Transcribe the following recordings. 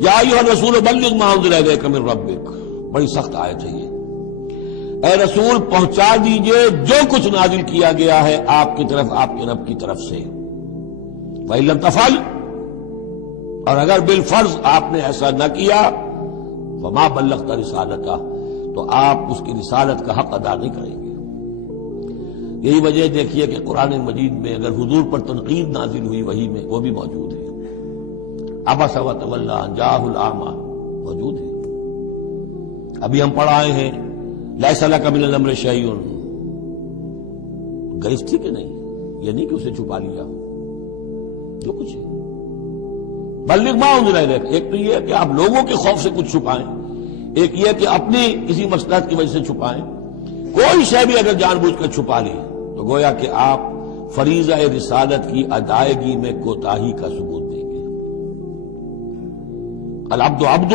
یا ایھا الرسول بلغ ما انزل الیک من ربک، بڑی سخت آیت ہے یہ۔ اے رسول پہنچا دیجئے جو کچھ نازل کیا گیا ہے آپ کی طرف آپ کے رب کی طرف سے۔ وَإِن لَّمْ تَفْعَلْ، اور اگر بالفرض آپ نے ایسا نہ کیا، فَمَا بَلَّغْتَ رِسَالَتَهُ، تو آپ اس کی رسالت کا حق ادا نہیں کریں گے۔ یہی وجہ دیکھیے کہ قرآن مجید میں اگر حضور پر تنقید نازل ہوئی وحی میں، وہ بھی موجود ہے۔ عبس وتولی ان جاءہ الاعمی موجود ہے۔ ابھی ہم پڑھ آئے ہیں لیس لک من الامر شیء، گرفت تھی کہ نہیں؟ یہ نہیں کہ اسے چھپا لیا، جو کچھ ہے بلغ ما انزل الیک۔ ایک تو یہ کہ آپ لوگوں کے خوف سے کچھ چھپائیں، ایک یہ کہ اپنی کسی مصلحت کی وجہ سے چھپائیں۔ کوئی شے بھی اگر جان بوجھ کر چھپا لی تو گویا کہ آپ فریضہ رسالت کی ادائیگی میں کوتاہی کا ثبوت دیں گے۔ العبد عبد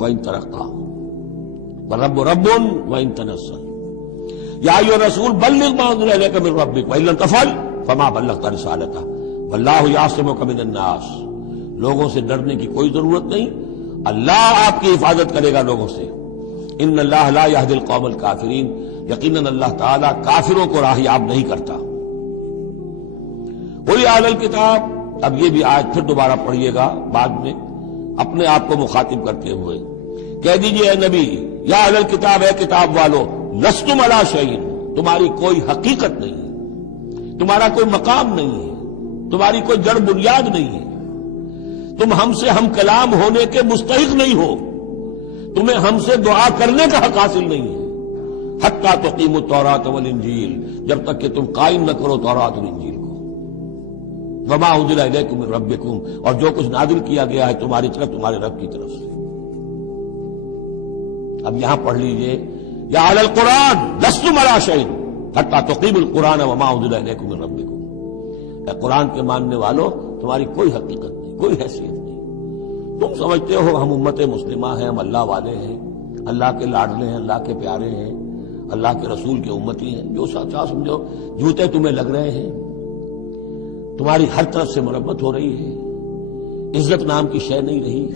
وان ترقى والرب رب وان تنزل، یا ایھا الرسول بلغ ما انزل الیک من ربک وان لم تفعل فما بلغت رسالتہ واللہ یعصمک من الناس۔ لوگوں سے ڈرنے کی کوئی ضرورت نہیں، اللہ آپ کی حفاظت کرے گا لوگوں سے۔ ان اللہ لا یہدی القوم الکافرین، یقیناً اللہ تعالیٰ کافروں کو راہیاب نہیں کرتا۔ قل یا اہل الکتاب، اب یہ بھی آیت پھر دوبارہ پڑھیے گا بعد میں اپنے آپ کو مخاطب کرتے ہوئے، کہہ دیجئے اے نبی، یا اہل الکتاب، اے کتاب والو، لستم علی شیء، تمہاری کوئی حقیقت نہیں ہے، تمہارا کوئی مقام نہیں ہے، تمہاری کوئی جڑ بنیاد نہیں ہے، تم ہم سے ہم کلام ہونے کے مستحق نہیں ہو، تمہیں ہم سے دعا کرنے کا حق حاصل نہیں ہے، حتی تقیموا التوراۃ والانجیل، جب تک کہ تم قائم نہ کرو تورات اور انجیل کو، وما انزل الیکم من ربکم، اور جو کچھ نازل کیا گیا ہے تمہاری طرف تمہارے رب کی طرف سے۔ اب یہاں پڑھ لیجئے، یا اہل القرآن لستم علی شیء حتی تقیموا القرآن وما انزل الیکم من ربکم، اے قرآن کے ماننے والو، تمہاری کوئی حقیقت نہیں، کوئی حیثیت نہیں۔ تم سمجھتے ہو ہم امت مسلمہ ہیں، ہم اللہ والے ہیں، اللہ کے لاڈلے ہیں، اللہ کے پیارے ہیں، اللہ کے رسول کے امتی ہیں، جو سچا سمجھو، جوتے تمہیں لگ رہے ہیں، تمہاری ہر طرف سے مرمت ہو رہی ہے، عزت نام کی شے نہیں رہی،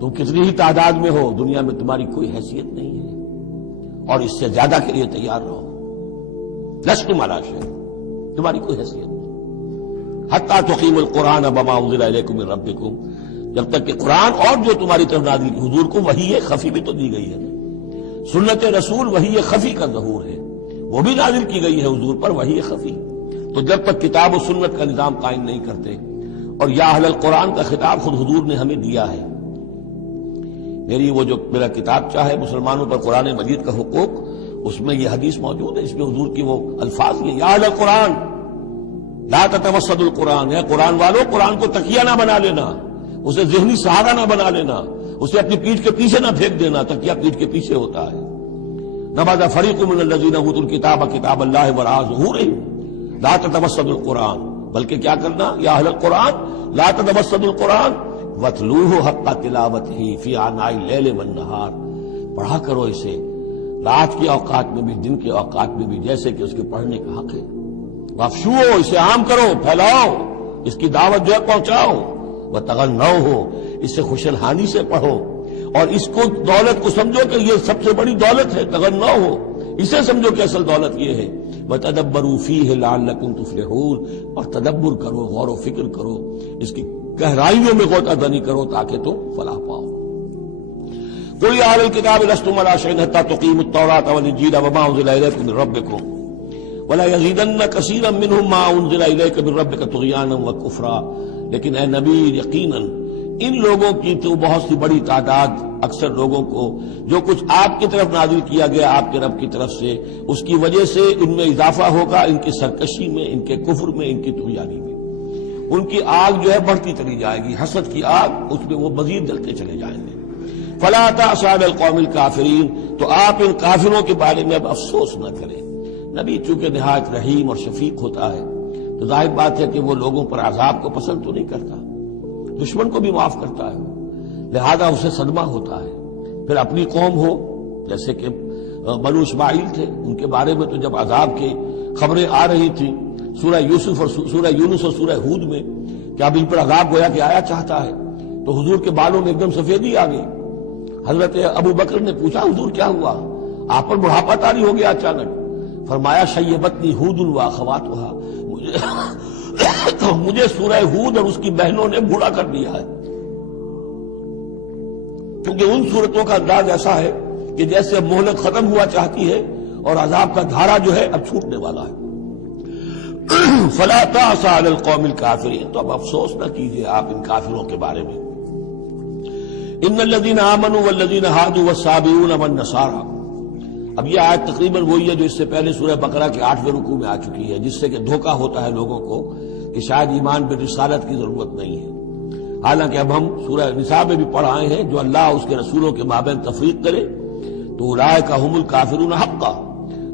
تم کتنی ہی تعداد میں ہو، دنیا میں تمہاری کوئی حیثیت نہیں ہے، اور اس سے زیادہ کے لیے تیار رہو۔ لستم علی شیء، تمہاری کوئی حیثیت نہیں، حتی تقیموا القرآن وما انزل الیکم من ربکم، جب تک کہ قرآن اور جو تمہاری طرف نازل کی، حضور کو وحی خفی بھی تو دی گئی ہے، سنت رسول وحی خفی کا ظہور ہے، وہ بھی نازل کی گئی ہے حضور پر وحی خفی۔ تو جب تک کتاب و سنت کا نظام قائم نہیں کرتے، اور یا اہل القرآن کا خطاب خود حضور نے ہمیں دیا ہے۔ میرا کتابچہ ہے مسلمانوں پر قرآن مجید کا حقوق، اس میں یہ حدیث موجود ہے، اس میں حضور کی وہ الفاظ ہیں، یا اہل القرآن لا تتوسدوا القرآن، ہے قرآن والو، قرآن کو تکیہ نہ بنا لینا، اسے ذہنی سہارا نہ بنا لینا، اسے اپنی پیٹھ کے پیچھے نہ پھینک دینا، تکیہ پیٹھ کے پیچھے ہوتا ہے۔ نبذ فریق من الذین اوتوا الکتاب کتاب اللہ وراء ظہورہم لا تتوسدوا القرآن، بلکہ کیا کرنا، یا اہل القرآن لا تتوسدوا القرآن واتلوہ حق تلاوتہ فی آناء اللیل والنہار، پڑھا کرو اسے رات کے اوقات میں بھی دن کے اوقات میں بھی، جیسے کہ اس کے پڑھنے کا حق ہے۔ وافشوہ، اسے عام کرو، پھیلاؤ، اس کی دعوت جو ہے پہنچاؤ، وتغنوہ، اسے خوشالحانی سے پڑھو، اور اس کو دولت کو سمجھو کہ یہ سب سے بڑی دولت ہے، تغنوہ، اسے سمجھو کہ اصل دولت یہ ہے۔ وتدبروا فیہ لعلکم تفلحون، اور تدبر کرو، غور و فکر کرو، اس کی گہرائیوں میں غوطہ زنی کرو تاکہ تم فلاح پاؤ۔ قل یا اہل الکتاب لستم علی شیء حتی تقیموا التوراۃ والانجیل وما انزل الیکم من ربکم ولا یزیدن کثیرا منہم ما انزل الیک من ربک طغیانا وکفرا، لیکن اے نبی یقیناً ان لوگوں کی تو بہت سی بڑی تعداد، اکثر لوگوں کو جو کچھ آپ کی طرف نازل کیا گیا آپ کے رب کی طرف سے، اس کی وجہ سے ان میں اضافہ ہوگا، ان کی سرکشی میں، ان کے کفر میں، ان کی طغیانی میں، ان کی آگ جو ہے بڑھتی چلی جائے گی، حسد کی آگ، اس میں وہ مزید جلتے چلے جائیں گے۔ فلا تأسوا علی القوم الکافرین، تو آپ ان کافروں کے بارے میں اب افسوس نہ کریں۔ نبی چونکہ نہایت رحیم اور شفیق ہوتا ہے، تو ظاہر بات ہے کہ وہ لوگوں پر عذاب کو پسند تو نہیں کرتا، دشمن کو بھی معاف کرتا ہے، لہذا اسے صدمہ ہوتا ہے۔ پھر اپنی قوم ہو، جیسے کہ بنو اسماعیل تھے، ان کے بارے میں تو جب عذاب کی خبریں آ رہی تھیں سورہ یوسف اور سورہ یونس اور سورہ ہود میں، کہ اب ان پر عذاب گویا کہ آیا چاہتا ہے، تو حضور کے بالوں میں ایک دم سفیدی آ گئی۔ حضرت ابو بکر نے پوچھا حضور کیا ہوا، آپ پر بڑھاپا طاری ہو گیا اچانک؟ فرمایا شیبتنی ہود و اخواتھا، مجھے سورہ ہود اور اس کی بہنوں نے بوڑھا کر دیا ہے، کیونکہ ان صورتوں کا انداز ایسا ہے کہ جیسے اب مہلت ختم ہوا چاہتی ہے اور عذاب کا دھارا جو ہے اب چھوٹنے والا ہے۔ فلا تأس علی القوم الکافرین، تو اب افسوس نہ کیجیے آپ ان کافروں کے بارے میں۔ ان الذین آمنوا والذین ہادوا والصابئون والنصارى، اب یہ آیت تقریباً وہی ہے جو اس سے پہلے سورہ بقرہ کے 8ویں رکوع میں آ چکی ہے، جس سے کہ دھوکہ ہوتا ہے لوگوں کو کہ شاید ایمان بالرسالت کی ضرورت نہیں ہے۔ حالانکہ اب ہم سورہ نساء میں بھی پڑھ آئے ہیں جو اللہ اس کے رسولوں کے مابین تفریق کرے تو اولئک هم الکافرون حقا۔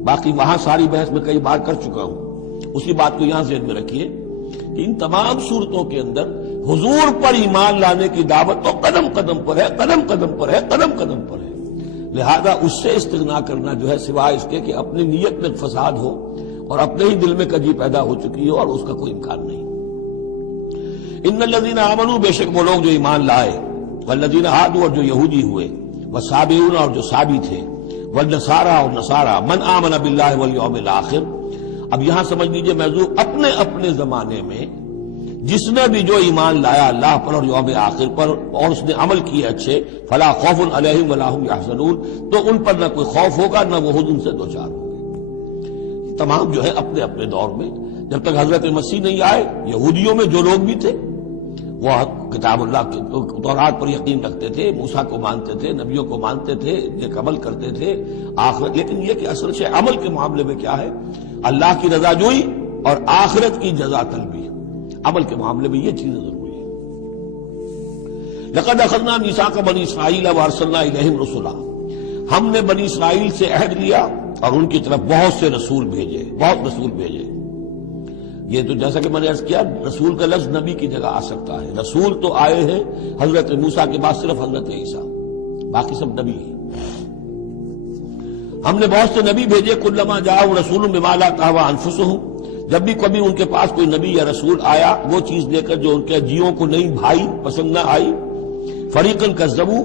باقی وہاں ساری بحث میں کئی بار کر چکا ہوں، اسی بات کو یہاں ذہن میں رکھیے کہ ان تمام صورتوں کے اندر حضور پر ایمان لانے کی دعوت تو قدم قدم پر ہے، قدم قدم پر ہے، قدم قدم پر ہے۔ لہذا اس سے استغنا کرنا جو ہے سوائے اس کے کہ اپنی نیت میں فساد ہو اور اپنے ہی دل میں کجی پیدا ہو چکی ہو، اور اس کا کوئی امکان نہیں۔ ان الذین آمنوا، بے شک وہ لوگ جو ایمان لائے، والذین ہادوا، اور جو یہودی ہوئے، والصابئون، اور جو صابی تھے، والنصارى، اور نصارى، من آمن باللہ والیوم الآخر۔ اب یہاں سمجھ لیجئے موضوع اپنے اپنے زمانے میں جس نے بھی جو ایمان لایا اللہ پر اور یوم آخر پر اور اس نے عمل کیے اچھے، فلا خوف علیہم ولا هم یحزنون، تو ان پر نہ کوئی خوف ہوگا نہ وہ حزن سے دوچار ہوں گے۔ تمام جو ہے اپنے اپنے دور میں، جب تک حضرت مسیح نہیں آئے، یہودیوں میں جو لوگ بھی تھے وہ کتاب اللہ کے تورات پر یقین رکھتے تھے، موسیٰ کو مانتے تھے، نبیوں کو مانتے تھے، نیک عمل کرتے تھے آخرت، لیکن یہ کہ اصل سے عمل کے معاملے میں کیا ہے، اللہ کی رضا جوئی اور آخرت کی جزا طلبی، عمل کے معاملے میں یہ چیزیں ضروری ہیں۔ لقد اخذنا میثاق بنی اسرائیل وارسلنا الیہم رسلا، ہم نے بنی اسرائیل سے عہد لیا اور ان کی طرف بہت سے رسول بھیجے، بہت رسول بھیجے۔ یہ تو جیسا کہ میں نے عرض کیا، رسول کا لفظ نبی کی جگہ آ سکتا ہے۔ رسول تو آئے ہیں حضرت موسیٰ کے بعد صرف حضرت عیسیٰ، باقی سب نبی ہیں۔ ہم نے بہت سے نبی بھیجے، کلما جاءوا رسول بما لا تهوى انفسهم، جب بھی کبھی ان کے پاس کوئی نبی یا رسول آیا وہ چیز لے کر جو ان کے جیوں کو نہیں بھائی، پسند نہ آئی، فریقا کذبوا،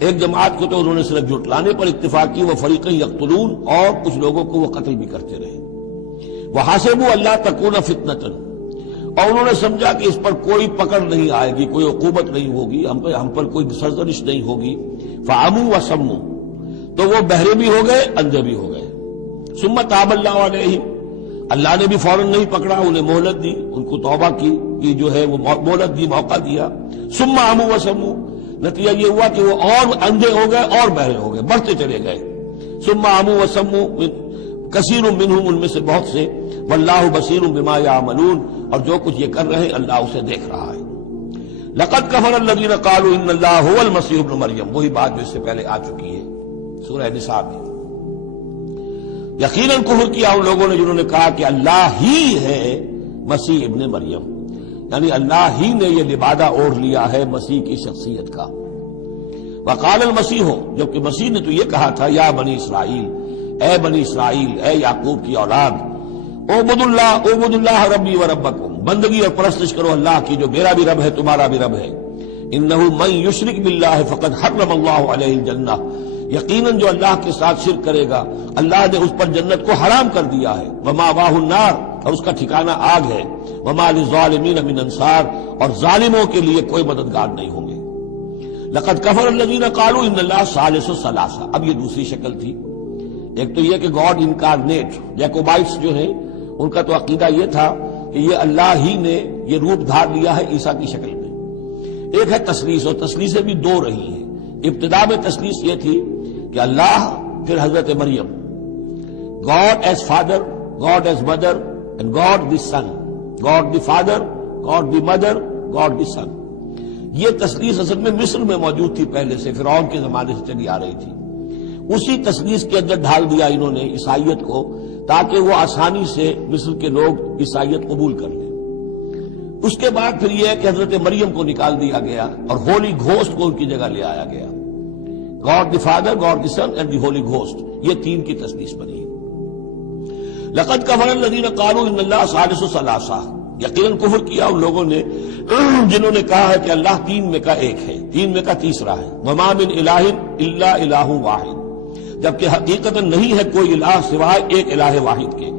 ایک جماعت کو تو انہوں نے صرف جھٹلانے پر اکتفا کی، وہ فریقا یقتلون، اور کچھ لوگوں کو وہ قتل بھی کرتے رہے۔ وحسبوا اللہ تکون فتنۃ، اور انہوں نے سمجھا کہ اس پر کوئی پکڑ نہیں آئے گی، کوئی عقوبت نہیں ہوگی، ہم پر کوئی سرزنش نہیں ہوگی، فعموا وصموا، تو وہ بہرے بھی ہو گئے، اندھے بھی ہو گئے۔ ثم تاب اللہ علیہم، اللہ نے بھی فوراً نہیں پکڑا، انہیں مہلت دی، ان کو توبہ کی جو ہے وہ مہلت دی، موقع دیا۔ ثم عموا وصموا، نتیجہ یہ ہوا کہ وہ اور اندھے ہو گئے اور بہرے ہو گئے، بڑھتے چلے گئے۔ ثم عموا وصموا کثیر منہم، ان میں سے بہت سے، واللہ بصیر بما یعملون، اور جو کچھ یہ کر رہے ہیں اللہ اسے دیکھ رہا ہے۔ لقد کفر الذین قالوا ان اللہ هو المسیح ابن مریم، وہی بات جو اس سے پہلے آ چکی ہے سورہ نساء میں۔ یقیناً کفر کیا ان لوگوں نے جنہوں نے کہا کہ اللہ ہی ہے مسیح ابن مریم، یعنی اللہ ہی نے یہ لبادہ اوڑھ لیا ہے مسیح کی شخصیت کا۔ وقال المسیح، جبکہ مسیح نے تو یہ کہا تھا یا بنی اسرائیل، اے بنی اسرائیل، اے یعقوب کی اولاد، اعبدوا اللہ ربی و ربکم، بندگی اور پرستش کرو اللہ کی جو میرا بھی رب ہے تمہارا بھی رب ہے۔ انہ من یشرک باللہ فقد حرم اللہ علیہ الجنہ، یقیناً جو اللہ کے ساتھ شرک کرے گا اللہ نے اس پر جنت کو حرام کر دیا ہے۔ ومأواہ النار، اور اس کا ٹھکانہ آگ ہے۔ وما للظالمین من انصار، اور ظالموں کے لیے کوئی مددگار نہیں ہوں گے۔ لقد کفر الذین قالوا ان اللہ ثالث ثلاثہ، اب یہ دوسری شکل تھی۔ ایک تو یہ کہ گاڈ انکارنیٹ، جیکوبائٹس جو ہیں ان کا تو عقیدہ یہ تھا کہ یہ اللہ ہی نے یہ روپ دھار لیا ہے عیسیٰ کی شکل میں۔ ایک ہے تثلیث، اور تثلیثیں بھی دو رہی ہیں۔ ابتدا میں تثلیث یہ تھی کہ اللہ، پھر حضرت مریم، God is father, God is mother, and God the son, God the father, God the mother, God the son. یہ تثلیث اصل میں مصر میں موجود تھی پہلے سے، فرعون کے زمانے سے چلی آ رہی تھی۔ اسی تثلیث کے اندر ڈھال دیا انہوں نے عیسائیت کو، تاکہ وہ آسانی سے مصر کے لوگ عیسائیت قبول کر لیں۔ اس کے بعد پھر یہ ہے کہ حضرت مریم کو نکال دیا گیا اور ہولی گھوسٹ کو ان کی جگہ لے آیا گیا۔ God the father, God the Son and the Holy Ghost, یہ تین کی تثلیث بنی ہے۔ لقد کفر الذین قالوا ان اللہ ثالث ثلاثہ، یقیناً کفر کیا ان لوگوں نے جنہوں نے کہا ہے کہ اللہ تین میں کا ایک ہے، تین میں کا تیسرا ہے، وما من الہ الا الہ واحد، جبکہ حقیقت نہیں ہے کوئی الہ سوائے ایک الہ واحد کے۔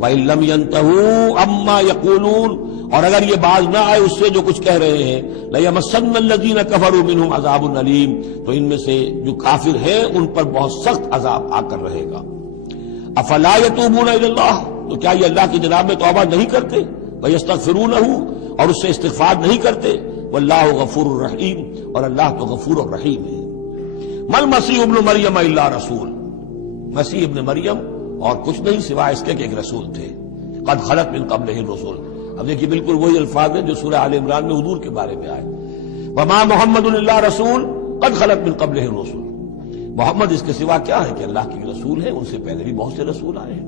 وَإِن لَّمْ يَنْتَهُوا عَمَّا يَقُولُونَ، اور اگر یہ باز نہ آئے اس سے جو کچھ کہہ رہے ہیں، لَيَمَسَّنَّ الَّذِينَ كَفَرُوا مِنْهُمْ عَذَابٌ أَلِيمٌ، تو ان میں سے جو کافر ہیں ان پر بہت سخت عذاب آ کر رہے گا۔ أَفَلَا يَتُوبُونَ إِلَى اللَّهِ، تو کیا یہ اللہ کی جناب میں توبہ نہیں کرتے؟ وَيَسْتَغْفِرُونَهُ، اور اس سے استغفار نہیں کرتے؟ وَاللَّهُ غَفُورٌ رَحِيمٌ، اور اللہ تو غفور اور رحیم ہے۔ مَا الْمَسِيحُ ابْنُ مَرْيَمَ إِلَّا رَسُولٌ، مسیح ابن مریم اور کچھ نہیں سوائے اس کے کہ ایک رسول تھے۔ قد خلت من قبلہ الرسل، اب دیکھیے بالکل وہی الفاظ ہیں جو سورہ آل عمران میں حضور کے بارے میں آئے، وما محمد الا رسول قد خلت من قبلہ الرسل، محمد اس کے سوا کیا ہے کہ اللہ کے رسول ہیں، ان سے پہلے بھی بہت سے رسول آئے ہیں۔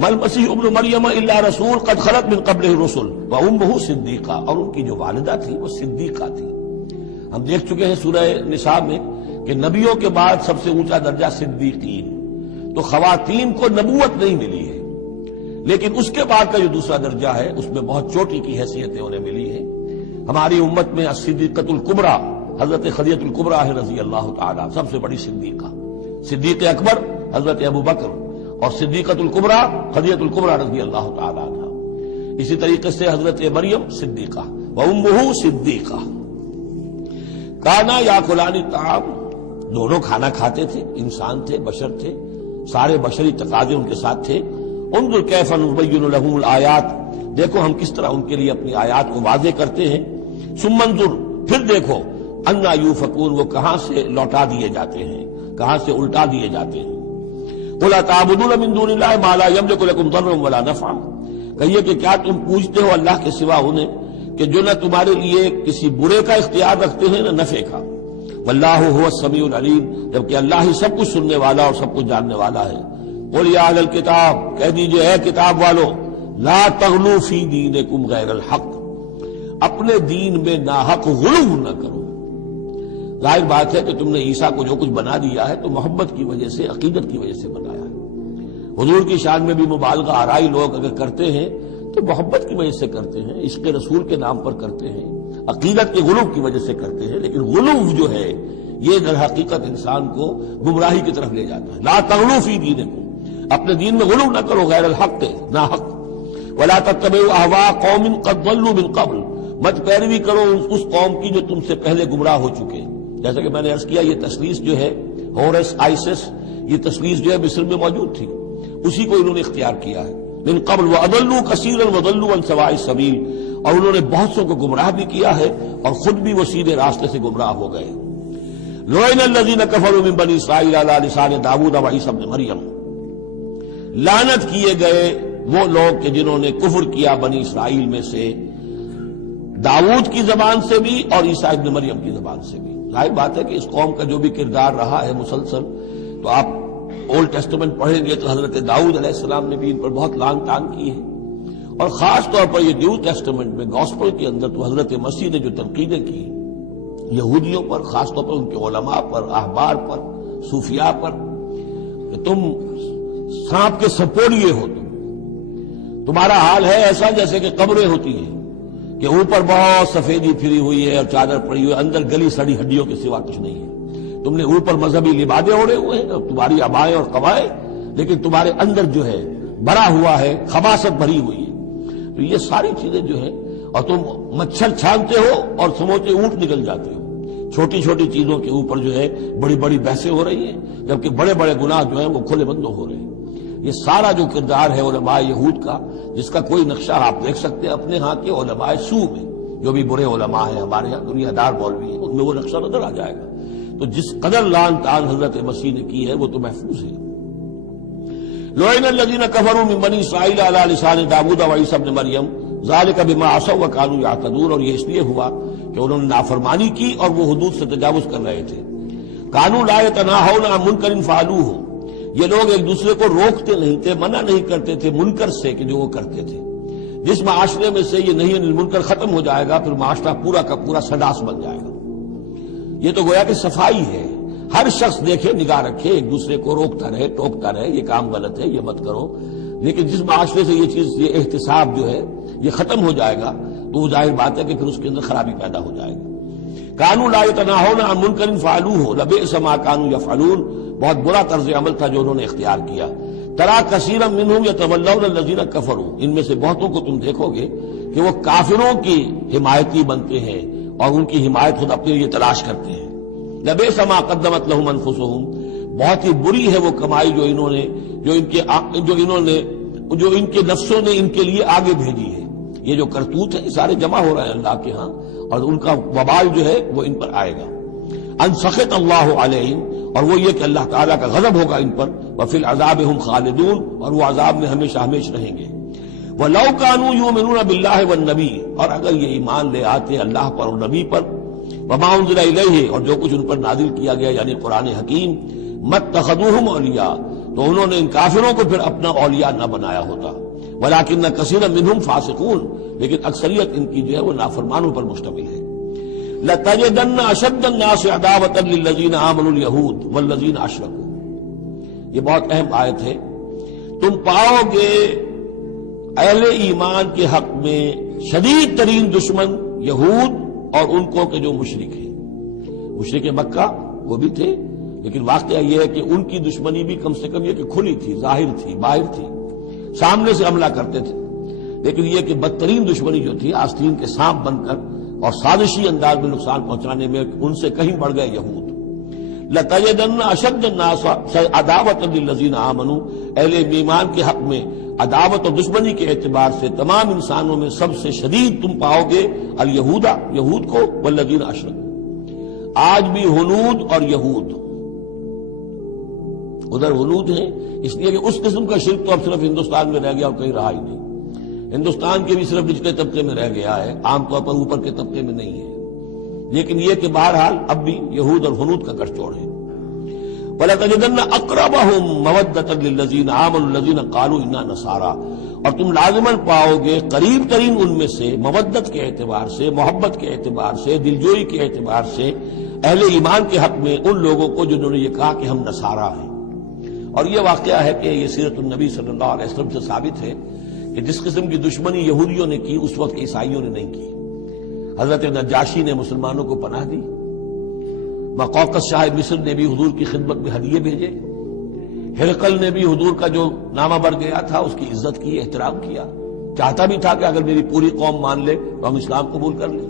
ما المسیح ابن مریم الا رسول قد خلت من قبلہ الرسل وامہ صدیقہ، اور ان کی جو والدہ تھی وہ صدیقہ تھی۔ ہم دیکھ چکے ہیں سورہ نساء میں کہ نبیوں کے بعد سب سے اونچا درجہ صدیقین، تو خواتین کو نبوت نہیں ملی ہے، لیکن اس کے بعد کا جو دوسرا درجہ ہے اس میں بہت چوٹی کی حیثیتیں انہیں ملی ہیں۔ ہماری امت میں الصدیقۃ الکبریٰ حضرت خدیجہ الکبریٰ ہے رضی اللہ تعالیٰ، سب سے بڑی صدیقہ، صدیق اکبر حضرت ابو بکر، اور صدیقۃ الکبریٰ خدیجہ الکبریٰ رضی اللہ تعالیٰ عنہا۔ اسی طریقے سے حضرت مریم صدیقہ وامہ صدیقہ۔ کانا یاکلان الطعام، دونوں کھانا کھاتے تھے، انسان تھے، بشر تھے، سارے بشری تقاضے ان کے ساتھ تھے۔ انظر کیف نبین لہم الآیات، دیکھو ہم کس طرح ان کے لیے اپنی آیات کو واضح کرتے ہیں۔ ثم انظر، پھر دیکھو، انا یوفکون، وہ کہاں سے لوٹا دیے جاتے ہیں، کہاں سے الٹا دیے جاتے ہیں۔ قل اتعبدون من دون اللہ ما لا یملک لکم ضرا ولا نفعا، کہیے کہ کیا تم پوجتے ہو اللہ کے سوا انہیں کہ جو نہ تمہارے لیے کسی برے کا اختیار رکھتے ہیں نہ نفع کا۔ واللہ هو السمیع العلیم، جبکہ اللہ ہی سب کچھ سننے والا اور سب کچھ جاننے والا ہے۔ قل یا اہل الکتاب، کہہ دیجئے اے کتاب والو، لا تغلوا فی دینکم غیر الحق، اپنے دین میں ناحق غلو نہ کرو۔ ظاہر بات ہے کہ تم نے عیسیٰ کو جو کچھ بنا دیا ہے تو محبت کی وجہ سے، عقیدت کی وجہ سے بنایا ہے۔ حضور کی شان میں بھی مبالغہ آرائی لوگ اگر کرتے ہیں تو محبت کی وجہ سے کرتے ہیں، عشق رسول کے نام پر کرتے ہیں، عقیدت کے غلو کی وجہ سے کرتے ہیں، لیکن غلو جو ہے یہ در حقیقت انسان کو گمراہی کی طرف لے جاتا ہے۔ لا تغلوا فی دینکم، اپنے دین میں غلو نہ کرو غیر الحق، ناحق۔ ولا تتبعوا اہواء قوم قد ضلوا من قبل، مت پیروی کرو اس قوم کی جو تم سے پہلے گمراہ ہو چکے۔ جیسا کہ میں نے عرض کیا، یہ تثلیث جو ہے ہورس آئسس، یہ تثلیث جو ہے مصر میں موجود تھی، اسی کو انہوں نے اختیار کیا ہے۔ من قبل واضلوا كثيرا وضلوا عن سواء السبيل، اور انہوں نے بہت سو کو گمراہ بھی کیا ہے اور خود بھی وہ سیدھے راستے سے گمراہ ہو گئے۔ لعن الذين كفروا من بني اسرائيل على لسان داود وعيسى ابن مريم، لعنت کیے گئے وہ لوگ کہ جنہوں نے کفر کیا بنی اسرائیل میں سے، داؤد کی زبان سے بھی اور عیسیٰ ابن مریم کی زبان سے بھی۔ ظاہر بات ہے کہ اس قوم کا جو بھی کردار رہا ہے مسلسل، تو آپ اولڈ ٹیسٹمنٹ پڑھیں گے تو حضرت داؤد علیہ السلام نے بھی ان پر بہت لعن طعن کی ہے، اور خاص طور پر یہ نیو ٹیسٹمنٹ میں گاسپل کے اندر تو حضرت مسیح نے جو تنقیدیں کی یہودیوں پر، خاص طور پر ان کے علماء پر، احبار پر، صوفیاء پر، کہ تم سانپ کے سپولیے ہو، تمہارا حال ہے ایسا جیسے کہ قبریں ہوتی ہیں کہ اوپر بہت سفیدی پھری ہوئی ہے اور چادر پڑی ہوئی ہے، اندر گلی سڑی ہڈیوں کے سوا کچھ نہیں ہے۔ تم نے اوپر مذہبی لبادے اوڑے ہوئے ہیں اور تمہاری ابائیں اور قوائیں، لیکن تمہارے اندر جو ہے بھرا ہوا ہے، خباثت بھری ہوئی ہے۔ تو یہ ساری چیزیں جو ہے، اور تم مچھر چھانتے ہو اور سموچے اونٹ نکل جاتے ہو، چھوٹی چھوٹی چیزوں کے اوپر جو ہے بڑی بڑی بحثیں ہو رہی ہیں، جبکہ بڑے بڑے گناہ جو ہیں وہ کھلے بندوں ہو رہے ہیں۔ یہ سارا جو کردار ہے علماء یہود کا، جس کا کوئی نقشہ آپ دیکھ سکتے ہیں اپنے ہاں کے علماء سو میں، جو بھی برے علماء ہیں ہمارے ہاں دنیا دار مولوی ہیں، ان میں وہ نقشہ نظر آ جائے گا۔ تو جس قدر لعن طعن حضرت مسیح نے کی ہے وہ تو محفوظ ہے۔ لعن الذین کفروا من بنی اسرائیل علی لسان داؤد وعیسی ابن مریم ذلک بما عصوا وکانوا یعتدون، اور یہ اس لیے ہوا کہ انہوں نے نافرمانی کی اور وہ حدود سے تجاوز کر رہے تھے۔ کانوا لا یتناہون عن منکر فعلوہ، یہ لوگ ایک دوسرے کو روکتے نہیں تھے، منع نہیں کرتے تھے منکر سے کہ جو وہ کرتے تھے۔ جس معاشرے میں سے یہ نہیں منکر ختم ہو جائے گا، پھر معاشرہ پورا کا پورا سڈاس بن جائے گا۔ یہ تو گویا کہ صفائی ہے، ہر شخص دیکھے، نگاہ رکھے، ایک دوسرے کو روکتا رہے، ٹوکتا رہے، یہ کام غلط ہے، یہ مت کرو، لیکن جس معاشرے سے یہ چیز، یہ احتساب جو ہے یہ ختم ہو جائے گا تو وہ ظاہر بات ہے کہ پھر اس کے اندر خرابی پیدا ہو جائے گی۔ کانوا لا یتناہون عن منکر فعلوہ لبئس ما کانوا یفعلون، بہت برا طرز عمل تھا جو انہوں نے اختیار کیا۔ ترا کثیرا منہم یتولون الذین کفروا، ان میں سے بہتوں کو تم دیکھو گے کہ وہ کافروں کی حمایتی بنتے ہیں اور ان کی حمایت خود اپنے لیے تلاش کرتے ہیں۔ لبئس ما قدمت لهم انفسهم، بہت ہی بری ہے وہ کمائی جو ان کے نفسوں نے ان کے لیے آگے بھیجی ہے۔ یہ جو کرتوت ہے سارے جمع ہو رہے ہیں اللہ کے ہاں، اور ان کا وبال جو ہے وہ ان پر آئے گا۔ ان سخط اللہ علیہم، اور وہ یہ کہ اللہ تعالیٰ کا غضب ہوگا ان پر، وفی العذاب ہم خالدون، اور وہ عذاب میں ہمیشہ ہمیش رہیں گے۔ وَلَوْ كَانُوا يُؤْمِنُونَ بِاللَّهِ وَالنَّبِيِّ، اور اگر یہ ایمان لے آتے اللہ پر اور نبی پر، وَمَا أُنزِلَ إِلَيْهِ، اور جو کچھ ان پر نازل کیا گیا یعنی قرآن حکیم، مَتَّخَذُوهُمْ أَوْلِيَاءَ، تو انہوں نے ان کافروں کو پھر اپنا اولیاء نہ بنایا ہوتا۔ وَلَكِنَّ كَثِيرًا مِّنْهُمْ فَاسِقُونَ، لیکن اکثریت ان کی جو ہے وہ نافرمانوں پر مشتمل ہے۔ لَتَجِدَنَّ أَشَدَّ النَّاسِ عَدَاوَةً لِلَّذِينَ آمَنُوا الْيَهُودَ وَالَّذِينَ أَشْرَكُوا، یہ بہت اہم آیت ہے۔ تم پاؤ گے اہل ایمان کے حق میں شدید ترین دشمن یہود اور ان کو کہ جو مشرک ہیں۔ مشرک مکہ وہ بھی تھے، لیکن واقعہ یہ ہے کہ ان کی دشمنی بھی کم سے کم یہ کہ کھلی تھی، ظاہر تھی، باہر تھی، سامنے سے حملہ کرتے تھے، لیکن یہ کہ بدترین دشمنی جو تھی آستین کے سانپ بن کر اور سازشی انداز میں نقصان پہنچانے میں ان سے کہیں بڑھ گئے یہود۔ لَتَجِدَنَّ أَشَدَّ النَّاسِ عَدَاوَةً لِلَّذِينَ آمَنُوا، اہل ایمان کے حق میں عداوت اور دشمنی کے اعتبار سے تمام انسانوں میں سب سے شدید تم پاؤ گے الیہود، یہود کو، والذین اشرکوا۔ آج بھی ہنود اور یہود، ادھر ہنود ہیں اس لیے کہ اس قسم کا شرک تو اب صرف ہندوستان میں رہ گیا اور کہیں رہا ہی نہیں۔ ہندوستان کے بھی صرف نچلے طبقے میں رہ گیا ہے، عام طور پر اوپر کے طبقے میں نہیں ہے، لیکن یہ کہ بہرحال اب بھی یہود اور ہنود کا گٹھجوڑ ہے۔ وَلَتَجِدَنَّ أَقْرَبَهُمْ مَوَدَّةً لِلَّذِينَ آمَنُوا الَّذِينَ قَالُوا إِنَّا نَصَارَىٰ، اور تم لازماً پاؤ گے قریب ترین ان میں سے، مودت کے اعتبار سے، محبت کے اعتبار سے، دلجوئی کے اعتبار سے، اہل ایمان کے حق میں ان لوگوں کو جنہوں نے یہ کہا کہ ہم نصارہ ہیں۔ اور یہ واقعہ ہے کہ یہ سیرت النبی صلی اللہ علیہ وسلم سے ثابت ہے کہ جس قسم کی دشمنی یہودیوں نے کی اس وقت عیسائیوں نے نہیں کی۔ حضرت نجاشی نے مسلمانوں کو پناہ دی، مقوقس شاہ مصر نے بھی حضور کی خدمت میں ہدیے بھیجے، ہرقل نے بھی حضور کا جو نامہ بڑھ گیا تھا اس کی عزت کی، احترام کیا، چاہتا بھی تھا کہ اگر میری پوری قوم مان لے تو ہم اسلام قبول کر لیں۔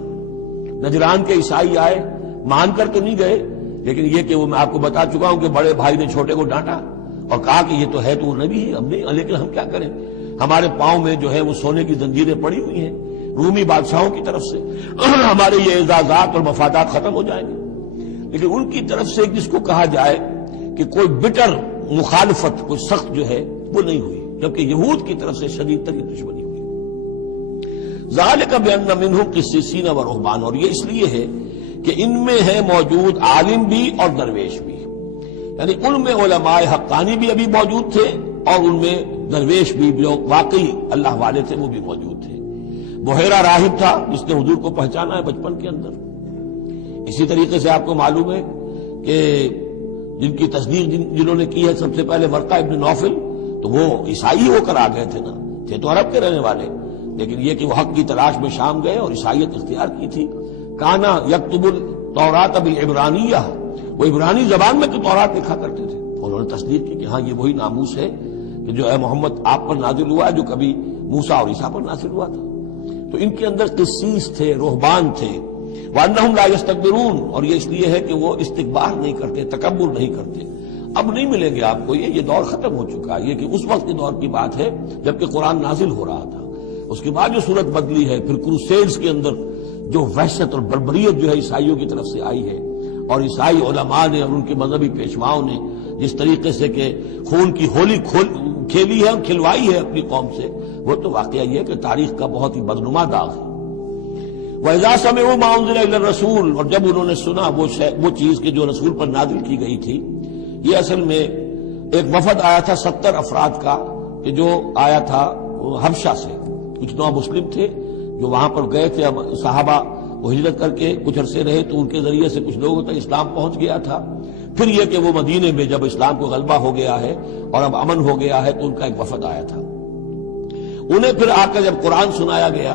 نجران کے عیسائی آئے، مان کر تو نہیں گئے، لیکن یہ کہ وہ میں آپ کو بتا چکا ہوں کہ بڑے بھائی نے چھوٹے کو ڈانٹا اور کہا کہ یہ تو ہے تو وہ نبی ہے، ہم نہیں، لیکن ہم کیا کریں، ہمارے پاؤں میں جو ہے وہ سونے کی زنجیریں پڑی ہوئی ہیں رومی بادشاہوں کی طرف سے، ہمارے یہ اعزازات اور مفادات ختم ہو جائیں گے۔ لیکن ان کی طرف سے جس کو کہا جائے کہ کوئی بٹر مخالفت، کوئی سخت جو ہے وہ نہیں ہوئی، جبکہ یہود کی طرف سے شدید ترین دشمنی ہوئی۔ ذالک بان منہم قسیسین و رہبان، اور یہ اس لیے ہے کہ ان میں ہے موجود عالم بھی اور درویش بھی، یعنی ان میں علماء حقانی بھی ابھی موجود تھے اور ان میں درویش بھی جو واقعی اللہ والے تھے وہ بھی موجود تھے۔ بحیرہ راہب تھا جس نے حضور کو پہچانا ہے بچپن کے اندر۔ اسی طریقے سے آپ کو معلوم ہے کہ جن کی تصدیق جنہوں نے کی ہے سب سے پہلے ورقہ ابن نوفل، تو وہ عیسائی ہو کر آ گئے تھے نا، تھے تو عرب کے رہنے والے، لیکن یہ کہ وہ حق کی تلاش میں شام گئے اور عیسائیت اختیار کی تھی۔ کانا یکتب التوراۃ بالعبرانیہ، وہ عبرانی زبان میں تو تورات لکھا کرتے تھے، انہوں نے تصدیق کی کہ ہاں یہ وہی ناموس ہے کہ جو ہے محمد آپ پر نازل ہوا ہے، جو کبھی موسیٰ اور عیسیٰ پر نازل ہوا تھا۔ تو ان کے اندر قسیس تھے، رہبان تھے، وَأَنَّهُمْ لَا يَسْتَكْبِرُونَ، اور یہ اس لیے ہے کہ وہ استکبار نہیں کرتے، تکبر نہیں کرتے۔ اب نہیں ملیں گے آپ کو، یہ دور ختم ہو چکا ہے، یہ کہ اس وقت کے دور کی بات ہے جبکہ قرآن نازل ہو رہا تھا۔ اس کے بعد جو صورت بدلی ہے، پھر کروسیڈز کے اندر جو وحشت اور بربریت جو ہے عیسائیوں کی طرف سے آئی ہے، اور عیسائی علماء نے اور ان کے مذہبی پیشواؤں نے جس طریقے سے کہ خون کی ہولی کھیلی ہے اور کھلوائی ہے اپنی قوم سے، وہ تو واقعہ یہ ہے کہ تاریخ کا بہت ہی بدنما داغ ہے۔ وَإِذَا سَمِعُوا مَا أُنزِلَ إِلَى الرَّسُولِ، اور جب انہوں نے سنا وہ چیز کہ جو رسول پر نازل کی گئی تھی۔ یہ اصل میں ایک وفد آیا تھا 70 افراد کا کہ جو آیا تھا حبشہ سے، کچھ نو مسلم تھے جو وہاں پر گئے تھے، صحابہ وہ ہجرت کر کے کچھ عرصے رہے تو ان کے ذریعے سے کچھ لوگوں تک اسلام پہنچ گیا تھا۔ پھر یہ کہ وہ مدینے میں جب اسلام کو غلبہ ہو گیا ہے اور اب امن ہو گیا ہے تو ان کا ایک وفد آیا تھا۔ انہیں پھر آ کر جب قرآن سنایا گیا،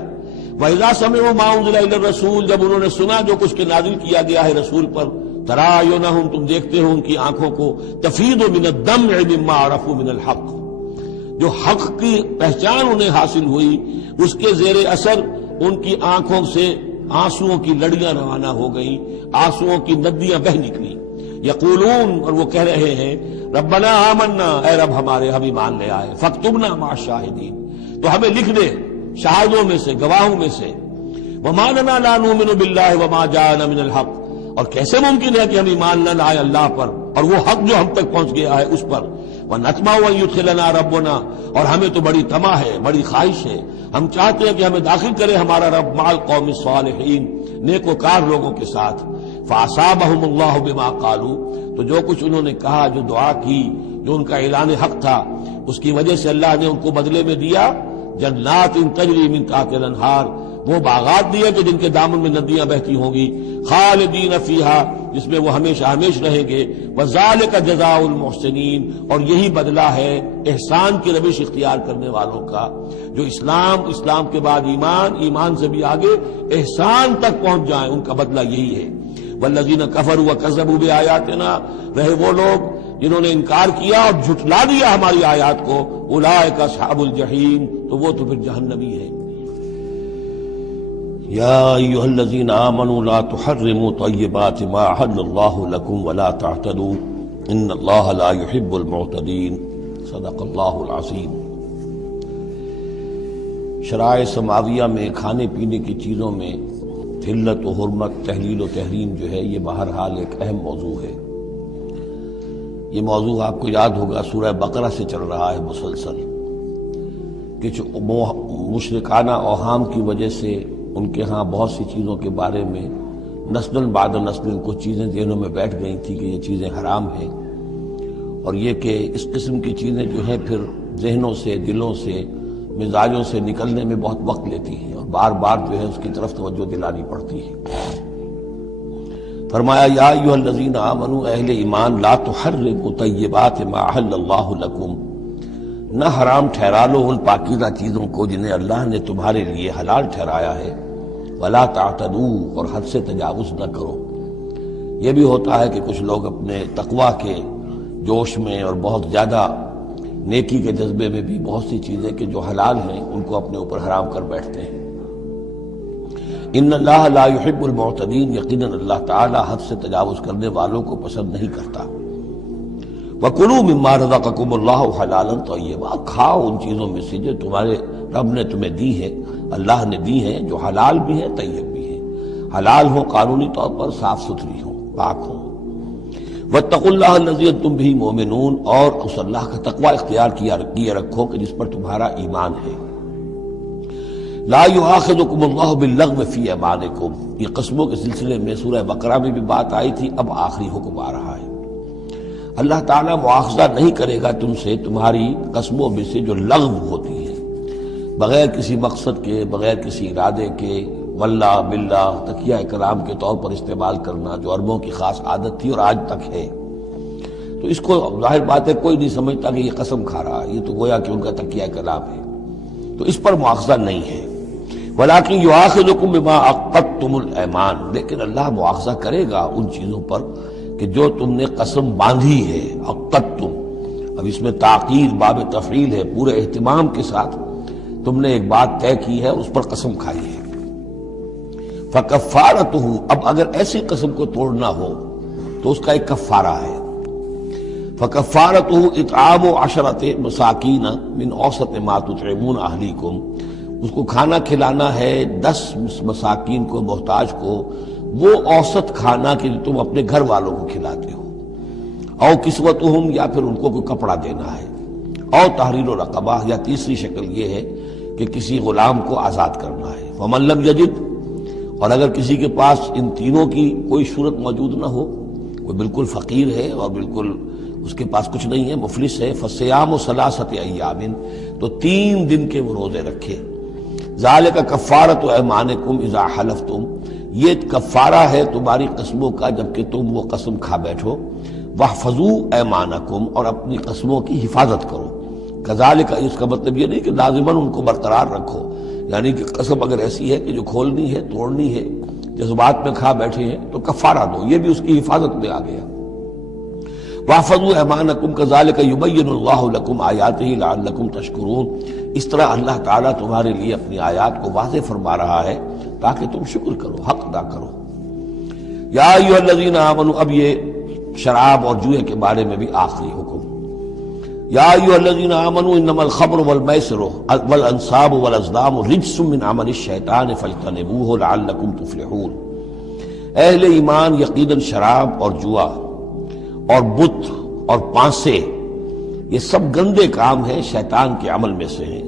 وَإِذَا سَمِعُوا مَا أُنزِلَ إِلَى الرَّسُولِ، جب انہوں نے سنا جو کچھ کے نازل کیا گیا ہے رسول پر، تَرَىٰ أَعْيُنَهُمْ، تم دیکھتے ہو ان کی آنکھوں کو، تَفِيضُ مِنَ الدَّمْعِ مِمَّا عَرَفُوا مِنَ الْحَقِّ، جو حق کی پہچان انہیں حاصل ہوئی اس کے زیر اثر ان کی آنکھوں سے آنسوؤں کی لڑیاں روانہ ہو گئیں، آنسوؤں کی ندیاں بہہ نکلی۔ یقولون، اور وہ کہہ رہے ہیں، ربنا آمنا، اے رب ہمارے ہم ایمان لے آئے، فاکتبنا مع الشاہدین، تو ہمیں لکھ دے شاہدوں میں سے، گواہوں میں سے۔ وما لنا لا نؤمن باللہ وما جاءنا من الحق، اور کیسے ممکن ہے کہ ہم ایمان نہ لائے اللہ پر اور وہ حق جو ہم تک پہنچ گیا ہے اس پر۔ وَنَطْمَعُ أَن يُدْخِلَنَا رَبُّنَا، اور ہمیں تو بڑی طمع ہے، بڑی خواہش ہے، ہم چاہتے ہیں کہ ہمیں داخل کرے ہمارا رب مع القوم الصالحین، نیک وکار لوگوں کے ساتھ۔ فَأَصَابَهُمُ اللَّهُ بِمَا قَالُوا، تو جو کچھ انہوں نے کہا، جو دعا کی، جو ان کا اعلان حق تھا، اس کی وجہ سے اللہ نے ان کو بدلے میں دیا جنات تجری من تحتها الانہار، وہ باغات دیے کہ جن کے دامن میں ندیاں بہتی ہوں گی، خالدین فیہا، جس میں وہ ہمیشہ ہمیش رہیں گے، وذالک جزاء المحسنین، اور یہی بدلہ ہے احسان کی روش اختیار کرنے والوں کا، جو اسلام کے بعد ایمان سے بھی آگے احسان تک پہنچ جائیں، ان کا بدلہ یہی ہے۔ والذین کفروا وکذبوا بآیاتنا، رہے وہ لوگ جنہوں نے انکار کیا اور جھٹلا دیا ہماری آیات کو، اولئک اصحاب الجحیم، تو وہ تو پھر جہنمی ہے۔ یا ایھا الذین آمنوا لا تحرموا طیبات ما احل اللہ لکم ولا تعتدوا ان اللہ لا يحب المعتدین، صدق اللہ العظیم۔ شرائع سماویہ میں کھانے پینے کی چیزوں میں حلت و حرمت، تحلیل و تحریم جو ہے، یہ بہرحال ایک اہم موضوع ہے۔ یہ موضوع آپ کو یاد ہوگا سورہ بقرہ سے چل رہا ہے مسلسل، کہ جو مشرکانہ اوہام کی وجہ سے ان کے ہاں بہت سی چیزوں کے بارے میں نسل بعد نسل کچھ چیزیں ذہنوں میں بیٹھ گئی تھی کہ یہ چیزیں حرام ہیں، اور یہ کہ اس قسم کی چیزیں جو ہیں پھر ذہنوں سے، دلوں سے، مزاجوں سے نکلنے میں بہت وقت لیتی ہیں، اور بار بار جو ہے اس کی طرف توجہ دلانی پڑتی ہے۔ فرمایا یا ایھا الذین آمنوا، اہل ایمان، لا تحرموا طیبات ما احل اللہ لکم، نہ حرام ٹھہرا لو ان پاکیزہ چیزوں کو جنہیں اللہ نے تمہارے لیے حلال ٹھہرایا ہے، ولا تعتدوا، اور حد سے تجاوز نہ کرو۔ یہ بھی ہوتا ہے کہ کچھ لوگ اپنے تقویٰ کے جوش میں اور بہت زیادہ نیکی کے جذبے میں بھی بہت سی چیزیں کہ جو حلال ہیں ان کو اپنے اوپر حرام کر بیٹھتے ہیں۔ ان اللہ لا يحب المعتدین، یقیناً اللہ تعالی حد سے تجاوز کرنے والوں کو پسند نہیں کرتا۔ وَكُلُوا مِمَّا رَزَقَكُمُ اللَّهُ حَلَالًا طَيِّبًا، کھاؤ ان چیزوں میں سے جو تمہارے رب نے تمہیں دی ہے، اللہ نے دی ہیں، جو حلال بھی ہیں طیب بھی ہیں، حلال ہوں قانونی طور پر، صاف ستھری ہوں، پاک ہوں۔ وَاتَّقُوا اللَّهَ الَّذِي أَنتُم بِهِ مُؤْمِنُونَ، اور اس اللہ کا تقوی اختیار کیے رکھو کہ جس پر تمہارا ایمان ہے۔ لا يؤاخذكم اللہ باللغو فی ایمانکم، یہ قسموں کے سلسلے میں سورہ بقرہ میں بھی بات آئی تھی، اب آخری حکم آ رہا ہے۔ اللہ تعالیٰ مواخذہ نہیں کرے گا تم سے تمہاری قسموں میں سے جو لغو ہوتی ہے، بغیر کسی مقصد کے، بغیر کسی ارادے کے، واللہ باللہ تکیہ کلام کے طور پر استعمال کرنا، جو عربوں کی خاص عادت تھی اور آج تک ہے۔ تو اس کو ظاہر بات ہے کوئی نہیں سمجھتا کہ یہ قسم کھا رہا ہے، یہ تو گویا کہ ان کا تکیہ کلام ہے، تو اس پر مواخذہ نہیں ہے۔ وَلَٰكِن يُؤَاخِذُكُم بِمَا عَقَّدتُّمُ الْأَيْمَانَ، لیکن اللہ مواخذہ کرے گا ان چیزوں پر کہ جو تم نے قسم باندھی ہے، عقدتم، اب اس میں تاخیر باب تفعیل ہے، پورے اہتمام کے ساتھ تم نے ایک بات طے کی ہے، اس پر قسم کھائی ہے۔ فَكَفَّارَتُهُ، اب اگر ایسی قسم کو توڑنا ہو تو اس کا ایک کفارہ ہے۔ فَكَفَّارَتُهُ إِطْعَامُ عَشَرَةِ مَسَاكِينَ مِنْ أَوْسَطِ مَا تُطْعِمُونَ أَهْلِيكُمْ، اس کو کھانا کھلانا ہے 10 مساکین کو، محتاج کو، وہ اوسط کھانا کہ تم اپنے گھر والوں کو کھلاتے ہو۔ او کسوتہم، یا پھر ان کو کوئی کپڑا دینا ہے۔ او تحریر رقبہ، یا تیسری شکل یہ ہے کہ کسی غلام کو آزاد کرنا ہے۔ فمن لم یجد، اور اگر کسی کے پاس ان تینوں کی کوئی صورت موجود نہ ہو، کوئی بالکل فقیر ہے اور بالکل اس کے پاس کچھ نہیں ہے، مفلس ہے، فصیام ثلاثۃ ایام، تو 3 دن کے وہ روزے رکھے۔ ذالک کفارۃ ایمانکم اذا حلفتم، یہ کفارہ ہے تمہاری قسموں کا جبکہ تم وہ قسم کھا بیٹھو۔ واحفظوا ایمانکم، اور اپنی قسموں کی حفاظت کرو۔ کذالک اس کا مطلب یہ نہیں کہ لازماً ان کو برقرار رکھو، یعنی کہ قسم اگر ایسی ہے کہ جو کھولنی ہے توڑنی ہے جذبات میں کھا بیٹھے ہیں تو کفارہ دو، یہ بھی اس کی حفاظت میں آ گیا۔ واحفظوا ایمانکم کذالک یبین اللہ لکم آیاتہ لعلکم تشکرون، اس طرح اللہ تعالیٰ تمہارے لیے اپنی آیات کو واضح فرما رہا ہے تاکہ تم شکر کرو، حق ادا کرو۔ یا ایھا الذین آمنوا، اب یہ شراب اور جوئے کے بارے میں بھی آخری حکم۔ یا ایھا الذین آمنوا انما الخمر والمیسر والانصاب والازلام رجس من عمل الشیطان فاجتنبوہ لعلکم تفلحون۔ اہل ایمان، یقیناً شراب اور جوا اور بت اور پانسے یہ سب گندے کام ہیں، شیطان کے عمل میں سے ہیں۔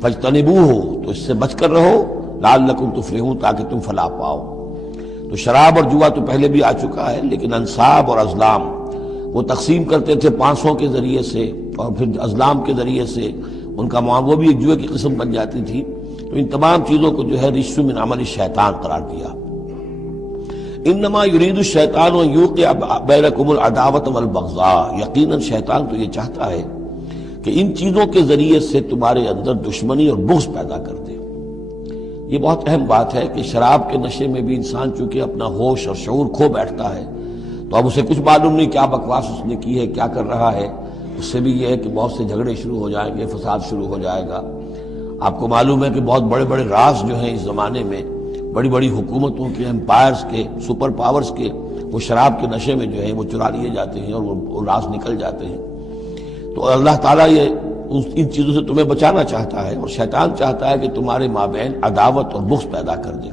فاجتنبوہ، تو اس سے بچ کر رہو، لعلکم تفلحون، تاکہ تم فلاح پاؤ۔ تو شراب اور جوا تو پہلے بھی آ چکا ہے، لیکن انصاب اور ازلام وہ تقسیم کرتے تھے پانسوں کے ذریعے سے اور پھر ازلام کے ذریعے سے، ان کا وہ بھی ایک جوئے کی قسم بن جاتی تھی۔ تو ان تمام چیزوں کو جو ہے رجس من عمل الشیطان قرار دیا۔ انما یرید الشیطان ان یوقع بینکم العداوۃ والبغضاء، یقیناً شیطان تو یہ چاہتا ہے کہ ان چیزوں کے ذریعے سے تمہارے اندر دشمنی اور بغض پیدا کر دے۔ یہ بہت اہم بات ہے کہ شراب کے نشے میں بھی انسان چونکہ اپنا ہوش اور شعور کھو بیٹھتا ہے تو اب اسے کچھ معلوم نہیں کیا بکواس اس نے کی ہے، کیا کر رہا ہے۔ اس سے بھی یہ ہے کہ بہت سے جھگڑے شروع ہو جائیں گے، فساد شروع ہو جائے گا۔ آپ کو معلوم ہے کہ بہت بڑے بڑے راز جو ہیں اس زمانے میں، بڑی بڑی حکومتوں کے، امپائرز کے، سپر پاورز کے، وہ شراب کے نشے میں جو ہے وہ چرا لیے جاتے ہیں اور وہ راز نکل جاتے ہیں۔ تو اللہ تعالیٰ یہ ان چیزوں سے تمہیں بچانا چاہتا ہے، اور شیطان چاہتا ہے کہ تمہارے مابین عداوت اور بغض پیدا کر دے۔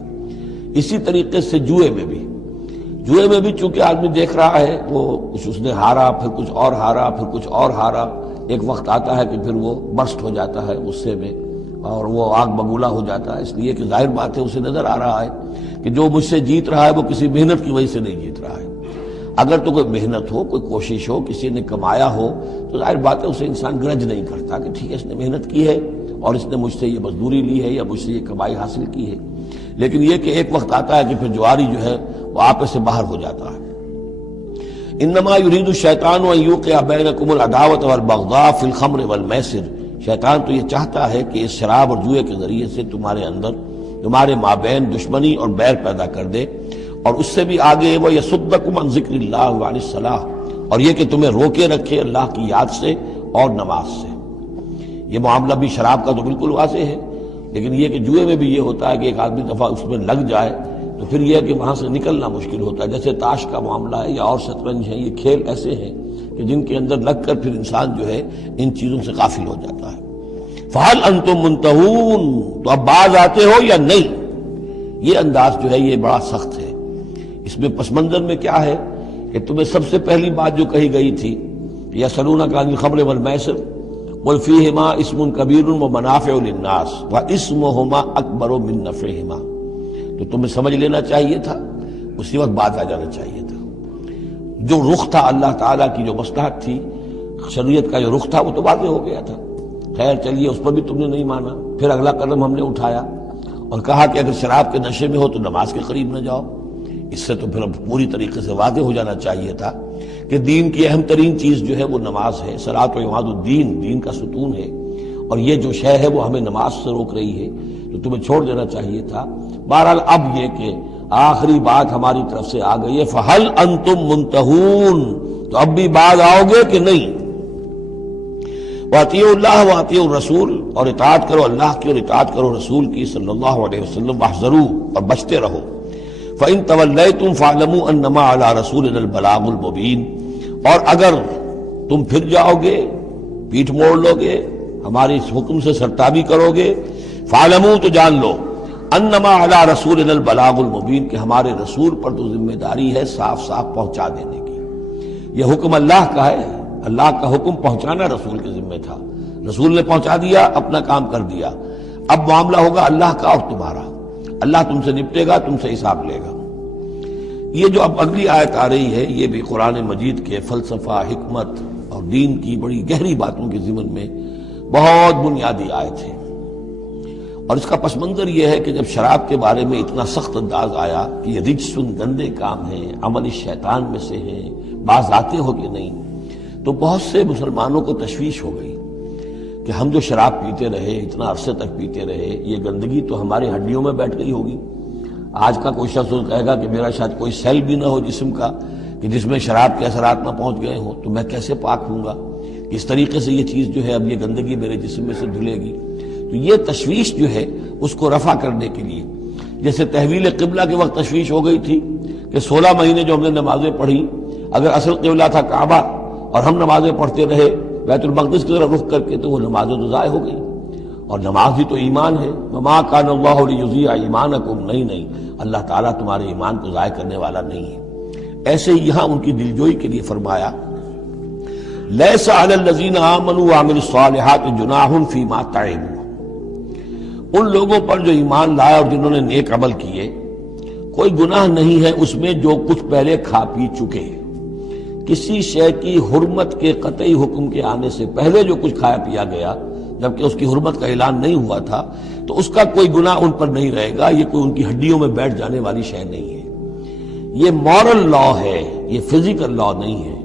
اسی طریقے سے جوئے میں بھی چونکہ آدمی دیکھ رہا ہے، وہ اس نے ہارا، پھر کچھ اور ہارا، پھر کچھ اور ہارا، ایک وقت آتا ہے کہ پھر وہ برسٹ ہو جاتا ہے غصے میں اور وہ آگ بگولا ہو جاتا ہے، اس لیے کہ ظاہر بات ہے اسے نظر آ رہا ہے کہ جو مجھ سے جیت رہا ہے وہ کسی محنت کی وجہ سے نہیں جیت رہا ہے۔ اگر تو کوئی محنت ہو، کوئی کوشش ہو، کسی نے کمایا ہو تو ظاہر بات ہے اسے انسان گرج نہیں کرتا کہ ٹھیک ہے اس نے محنت کی ہے اور اس نے مجھ سے یہ مزدوری لی ہے یا مجھ سے یہ کمائی حاصل کی ہے۔ لیکن یہ کہ ایک وقت آتا ہے کہ پھر جواری جو ہے وہ آپے سے باہر ہو جاتا ہے۔ انما یرید الشیطان ان یوقع بینکم العداوۃ والبغضاء فی الخمر والمیسر، شیطان تو یہ چاہتا ہے کہ اس شراب اور جوئے کے ذریعے سے تمہارے اندر، تمہارے مابین دشمنی اور بیر پیدا کر دے، اور اس سے بھی آگے وہ یصدکم عن ذکر اللہ وعن الصلاۃ، اور یہ کہ تمہیں روکے رکھے اللہ کی یاد سے اور نماز سے۔ یہ معاملہ بھی شراب کا تو بالکل واضح ہے، لیکن یہ کہ جوئے میں بھی یہ ہوتا ہے کہ ایک آدمی دفعہ اس میں لگ جائے تو پھر یہ ہے کہ وہاں سے نکلنا مشکل ہوتا ہے۔ جیسے تاش کا معاملہ ہے یا اور شطرنج ہے، یہ کھیل ایسے ہیں کہ جن کے اندر لگ کر پھر انسان جو ہے ان چیزوں سے غافل ہو جاتا ہے۔ فَهَلْ أَنْتُمْ مُنْتَهُونَ، تو اب باز آتے ہو یا نہیں؟ یہ انداز جو ہے یہ بڑا سخت ہے۔ اس میں پس منظر میں کیا ہے کہ تمہیں سب سے پہلی بات جو کہی گئی تھی، یسألونک عن الخمر والمیسر قل فیہما اسم کبیر ومنافع للناس واسمہما اکبر من نفعہما، تو تمہیں سمجھ لینا چاہیے تھا، اسی وقت بات آ جانا چاہیے تھا۔ جو رخ تھا اللہ تعالیٰ کی جو مصلحت تھی، شریعت کا جو رخ تھا وہ تو واضح ہو گیا تھا۔ خیر چلیے اس پر بھی تم نے نہیں مانا، پھر اگلا قدم ہم نے اٹھایا اور کہا کہ اگر شراب کے نشے میں ہو تو نماز کے قریب نہ جاؤ۔ اس سے تو پھر اب پوری طریقے سے واضح ہو جانا چاہیے تھا کہ دین کی اہم ترین چیز جو ہے وہ نماز ہے، صلاۃ و عماد الدین، دین کا ستون ہے، اور یہ جو شے ہے وہ ہمیں نماز سے روک رہی ہے، تو تمہیں چھوڑ دینا چاہیے تھا۔ بہرحال اب یہ کہ آخری بات ہماری طرف سے آ گئی ہے، فَهَلْ أَنْتُمْ مُنْتَهُونَ، تو اب بھی باز آؤ گے کہ نہیں؟ وَأَطِیعُوا اللَّهَ وَأَطِیعُوا الرَّسُولَ، اور اطاعت کرو اللہ کی اور اطاعت کرو رسول کی صلی اللہ علیہ وسلم، وَاحْذَرُوا، اور بچتے رہو۔ فَإِن تَوَلَّيْتُمْ فَاعْلَمُوا أَنَّمَا عَلَىٰ رَسُولِنَا الْبَلَاغُ الْمُبِينُ، اور اگر تم پھر جاؤ گے، پیٹھ موڑ لو گے، ہمارے اس حکم سے سرتابی کرو گے، فَاعْلَمُوا، تو جان لو، انما علی رسولنا البلاغ المبین، کہ ہمارے رسول پر تو ذمہ داری ہے صاف صاف پہنچا دینے کی۔ یہ حکم اللہ کا ہے، اللہ کا حکم پہنچانا رسول کے ذمہ تھا، رسول نے پہنچا دیا، اپنا کام کر دیا۔ اب معاملہ ہوگا اللہ کا اور تمہارا، اللہ تم سے نپٹے گا، تم سے حساب لے گا۔ یہ جو اب اگلی آیت آ رہی ہے یہ بھی قرآن مجید کے فلسفہ، حکمت اور دین کی بڑی گہری باتوں کے ضمن میں بہت بنیادی آیت ہے، اور اس کا پس منظر یہ ہے کہ جب شراب کے بارے میں اتنا سخت انداز آیا کہ یہ رجسن، گندے کام ہیں، عمل شیطان میں سے ہیں، باز آتے ہو کہ نہیں، تو بہت سے مسلمانوں کو تشویش ہو گئی کہ ہم جو شراب پیتے رہے، اتنا عرصے تک پیتے رہے، یہ گندگی تو ہماری ہڈیوں میں بیٹھ گئی ہوگی۔ آج کا کوئی شخص کہے گا کہ میرا شاید کوئی سیل بھی نہ ہو جسم کا کہ جس میں شراب کے اثرات نہ پہنچ گئے ہوں، تو میں کیسے پاک ہوں گا؟ اس طریقے سے یہ چیز جو ہے، اب یہ گندگی میرے جسم میں سے دھلے گی۔ تو یہ تشویش جو ہے اس کو رفع کرنے کے لیے، جیسے تحویل قبلہ کے وقت تشویش ہو گئی تھی کہ 16 مہینے جو ہم نے نمازیں پڑھی، اگر اصل قبلہ تھا کعبہ اور ہم نمازیں پڑھتے رہے بیت المقدس کی طرف رخ کر کے، تو وہ نمازیں تو ضائع ہو گئی۔ اور نماز ہی تو ایمان ہے۔ وما کان اللہ لیضیع ایمانکم، نہیں اللہ تعالیٰ تمہارے ایمان کو ضائع کرنے والا نہیں ہے۔ ایسے ہی یہاں ان کی دلجوئی کے لیے فرمایا لیس علی الذین آمنوا وعملوا الصالحات جناح فیما تعبوا، ان لوگوں پر جو ایمان لائے اور جنہوں نے نیک عمل کیے، کوئی گناہ نہیں ہے اس میں جو کچھ پہلے کھا پی چکے۔ کسی شے کی حرمت کے قطعی حکم کے آنے سے پہلے جو کچھ کھایا پیا گیا، جبکہ اس کی حرمت کا اعلان نہیں ہوا تھا، تو اس کا کوئی گناہ ان پر نہیں رہے گا۔ یہ کوئی ان کی ہڈیوں میں بیٹھ جانے والی شے نہیں ہے۔ یہ مورل لا ہے، یہ فزیکل لا نہیں ہے۔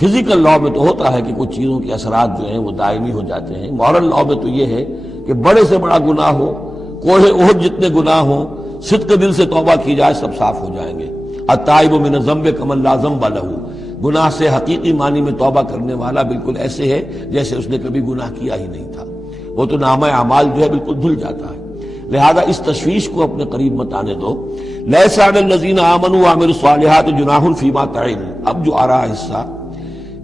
فزیکل لا میں تو ہوتا ہے کہ کچھ چیزوں کے اثرات جو ہیں وہ دائمی ہو جاتے ہیں۔ مورل لا میں تو یہ ہے کہ بڑے سے بڑا گناہ ہو، کوہ احد جتنے گناہ ہوں، صدق دل سے توبہ کی جائے، سب صاف ہو جائیں گے۔ التائب من الذنب کمن لا ذنب لہ، گناہ سے حقیقی معنی میں توبہ کرنے والا بالکل ایسے ہے جیسے اس نے کبھی گناہ کیا ہی نہیں تھا۔ وہ تو نامہ اعمال جو ہے بالکل دھل جاتا ہے۔ لہذا اس تشویش کو اپنے قریب مت آنے دو۔ لیس علی الذین آمنوا وعملوا الصالحات جناح فیما تعبوا، اب جو آ رہا حصہ،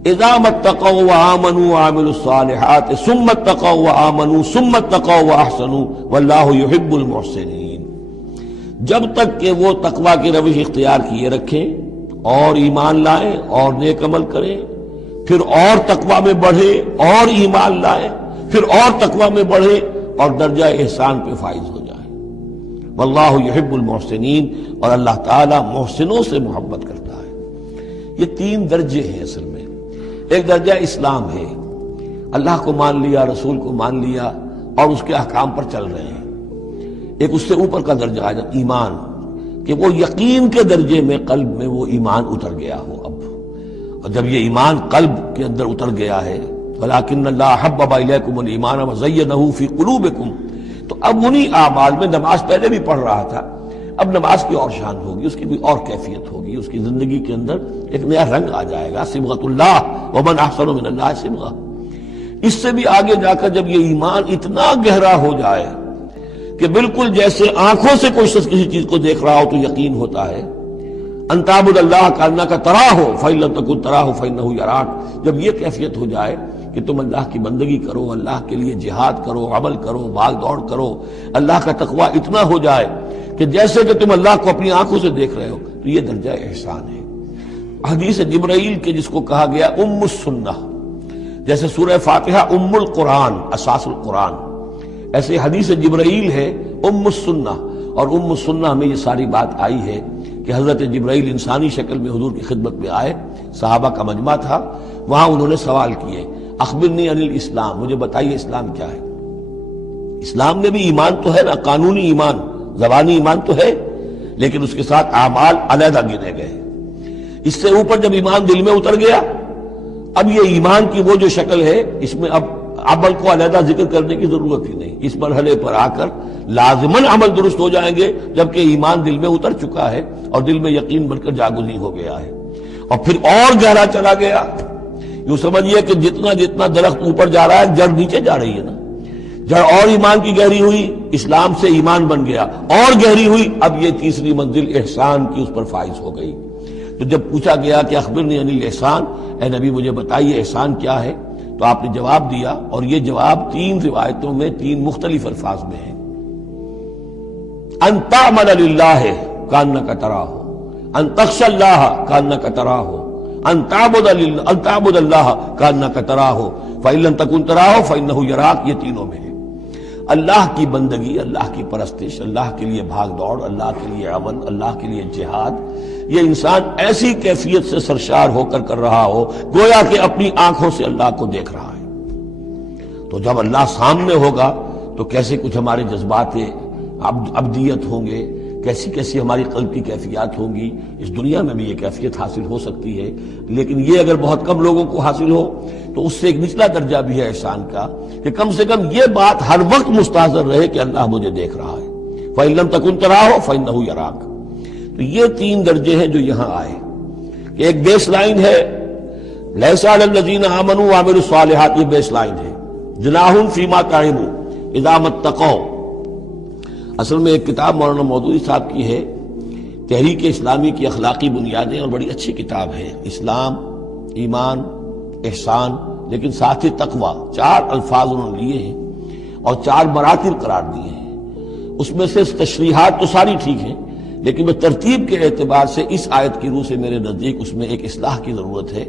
اذا اتقوا وآمنوا وعملوا الصالحات ثم اتقوا وآمنوا ثم اتقوا واحسنوا واللہ یحب المحسنین، جب تک کہ وہ تقوی کی روش اختیار کیے رکھیں اور ایمان لائیں اور نیک عمل کریں، پھر اور تقوی میں بڑھیں اور ایمان لائیں، پھر اور تقوی میں بڑھیں اور درجہ احسان پہ فائز ہو جائیں۔ واللہ یحب المحسنین، اور اللہ تعالیٰ محسنوں سے محبت کرتا ہے۔ یہ 3 درجے ہیں اصل میں۔ ایک درجہ اسلام ہے، اللہ کو مان لیا، رسول کو مان لیا اور اس کے احکام پر چل رہے ہیں۔ ایک اس سے اوپر کا درجہ ہے ایمان، کہ وہ یقین کے درجے میں قلب میں وہ ایمان اتر گیا ہو اب۔ اور جب یہ ایمان قلب کے اندر اتر گیا ہے، وَلَٰكِنَّ اللَّهَ حَبَّبَ إِلَيْكُمُ الْإِيمَانَ وَزَيَّنَهُ فِي قُلُوبِكُمْ، تو اب انہی اعمال میں، نماز پہلے بھی پڑھ رہا تھا، اب نماز کی اور شان ہوگی، اس کی بھی اور کیفیت ہوگی، اس کی زندگی کے اندر ایک نیا رنگ آ جائے گا۔ صبغۃ اللہ ومن احسن من اللہ صبغہ۔ اس سے بھی آگے جا کر جب یہ ایمان اتنا گہرا ہو جائے کہ بالکل جیسے آنکھوں سے کوئی شخص کسی چیز کو دیکھ رہا ہو تو یقین ہوتا ہے، ان تعبد اللہ کانک تراہ فإن لم تکن تراہ فإنہ یراک، جب یہ کیفیت ہو جائے کہ تم اللہ کی بندگی کرو، اللہ کے لیے جہاد کرو، عمل کرو، بھاگ دوڑ کرو، اللہ کا تقویٰ اتنا ہو جائے کہ جیسے کہ تم اللہ کو اپنی آنکھوں سے دیکھ رہے ہو، تو یہ درجہ احسان ہے۔ حدیث جبرائیل کے جس کو کہا گیا ام السنہ، جیسے سورہ فاتحہ ام القرآن، اساس القرآن، ایسے حدیث جبرائیل ہے ام السنہ۔ اور ام السنہ میں یہ ساری بات آئی ہے کہ حضرت جبرائیل انسانی شکل میں حضور کی خدمت میں آئے، صحابہ کا مجمع تھا، وہاں انہوں نے سوال کیے، اخبرنی عن الاسلام، مجھے بتائیے اسلام کیا ہے۔ اسلام میں بھی ایمان تو ہے نا، قانونی ایمان، زبانی ایمان تو ہے، لیکن اس کے ساتھ اعمال علیحدہ گنے گئے۔ اس سے اوپر جب ایمان دل میں اتر گیا، اب یہ ایمان کی وہ جو شکل ہے، اس میں اب عمل کو علیحدہ ذکر کرنے کی ضرورت ہی نہیں۔ اس مرحلے پر آ کر لازماً عمل درست ہو جائیں گے جبکہ ایمان دل میں اتر چکا ہے اور دل میں یقین بن کر جاگزی ہو گیا ہے، اور پھر اور گہرا چلا گیا۔ یوں سمجھیے کہ جتنا جتنا درخت اوپر جا رہا ہے، جڑ نیچے جا رہی ہے نا، جڑ اور ایمان کی گہری ہوئی، اسلام سے ایمان بن گیا، اور گہری ہوئی، اب یہ تیسری منزل احسان کی اس پر فائز ہو گئی۔ تو جب پوچھا گیا کہ اخبرنی عن الاحسان، اے نبی مجھے بتائیے احسان کیا ہے، تو آپ نے جواب دیا، اور یہ جواب 3 روایتوں میں 3 مختلف الفاظ میں ہے۔ ان تعمل للہ کانک تراہ، ان تخشى اللہ کانک تراہ، ان تعبد اللہ کانک تراہ فإن لم تکن تراہ فإنہ یراک، یہ تینوں میں ہے۔ اللہ کی بندگی، اللہ کی پرستش، اللہ کے لیے بھاگ دوڑ، اللہ کے لیے عمل، اللہ کے لیے جہاد، یہ انسان ایسی کیفیت سے سرشار ہو کر رہا ہو گویا کہ اپنی آنکھوں سے اللہ کو دیکھ رہا ہے۔ تو جب اللہ سامنے ہوگا تو کیسے کچھ ہمارے جذبات عبدیت ہوں گے، کیسی کیسی ہماری قلب کی کیفیات ہوں گی، اس دنیا میں بھی یہ کیفیت حاصل ہو سکتی ہے، لیکن یہ اگر بہت کم لوگوں کو حاصل ہو تو اس سے ایک نچلا درجہ بھی ہے احسان کا کہ کم سے کم یہ بات ہر وقت مستحضر رہے کہ اللہ مجھے دیکھ رہا ہے۔ فَإِن لَمْ تَكُن تَرَاهُ فَإِنَّهُ يَرَاكَ۔ تو یہ تین درجے ہیں جو یہاں آئے کہ ایک بیس لائن ہے لَيْسَ عَلَى الَّذِينَ آمَنُوا وَعَمِلُوا الصَّالِحَاتِ، یہ بیس لائن ہے، جُنَاحٌ فِيمَا طَعِمُوا اِذَا مَا اتَّقَوْا۔ اصل میں ایک کتاب مولانا مودودی صاحب کی ہے، تحریک اسلامی کی اخلاقی بنیادیں، اور بڑی اچھی کتاب ہے، اسلام، ایمان، احسان، لیکن ساتھ ہی تقوی، چار الفاظ انہوں نے لیے ہیں اور چار مراتب قرار دیے ہیں۔ اس میں سے تشریحات تو ساری ٹھیک ہیں، لیکن میں ترتیب کے اعتبار سے اس آیت کی روح سے میرے نزدیک اس میں ایک اصلاح کی ضرورت ہے۔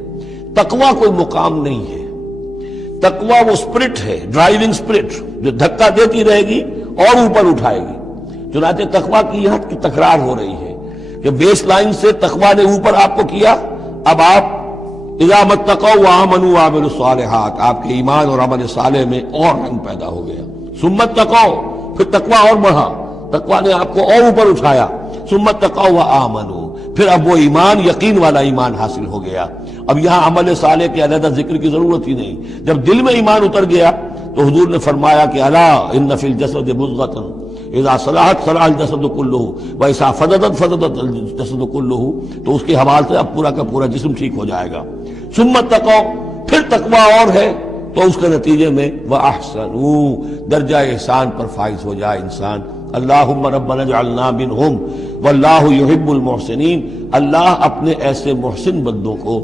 تقوی کوئی مقام نہیں ہے، تقوی وہ اسپرٹ ہے، ڈرائیونگ اسپرٹ، جو دھکا دیتی رہے گی اور اوپر اٹھائے گی۔ چنانچہ تقوی کی یہاں کی تکرار ہو رہی ہے کہ بیس لائن سے تقوی نے اوپر آپ کو کیا، اب آپ اذا ما اتقوا وآمنوا وعملوا الصالحات، آپ کے ایمان اور عمل صالح میں اور رنگ پیدا ہو گیا۔ ثم اتقوا، پھر تقوی اور بڑھا، تقوی نے آپ کو اور اوپر اٹھایا۔ ثم اتقوا وآمنوا، پھر اب وہ ایمان یقین والا ایمان حاصل ہو گیا۔ اب یہاں عمل صالح کے علیحدہ ذکر کی ضرورت ہی نہیں، جب دل میں ایمان اتر گیا تو حضور نے فرمایا کہ الا ان فی الجسد مضغۃ اذا صلحت صلح الجسد کلہ واذا فسدت فسد الجسد کلہ، تو اس کے حوالے سے اب پورا کا پورا جسم ٹھیک ہو جائے گا۔ ثم اتقوا، پھر تقوی اور ہے تو اس کے نتیجے میں وَأَحْسَنُوا، درجہ احسان پر فائز ہو جائے انسان۔ اللہم ربنا اجعلنا منہم واللہ یحب المحسنین، اللہ اپنے ایسے محسن بندوں کو،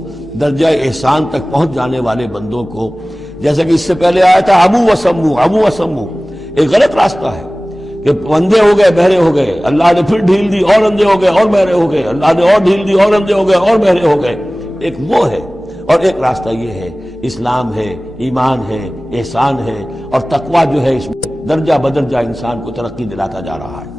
درجہ احسان تک پہنچ جانے والے بندوں کو، جیسا کہ اس سے پہلے آیا تھا عمو وسمو، ایک غلط راستہ ہے کہ اندھے ہو گئے بہرے ہو گئے، اللہ نے پھر ڈھیل دی اور اندھے ہو گئے اور بہرے ہو گئے، اللہ نے اور ڈھیل دی اور اندھے ہو گئے اور بہرے ہو گئے، ایک وہ ہے، اور ایک راستہ یہ ہے، اسلام ہے، ایمان ہے، احسان ہے، اور تقوی جو ہے اس میں درجہ بدرجہ انسان کو ترقی دلاتا جا رہا ہے۔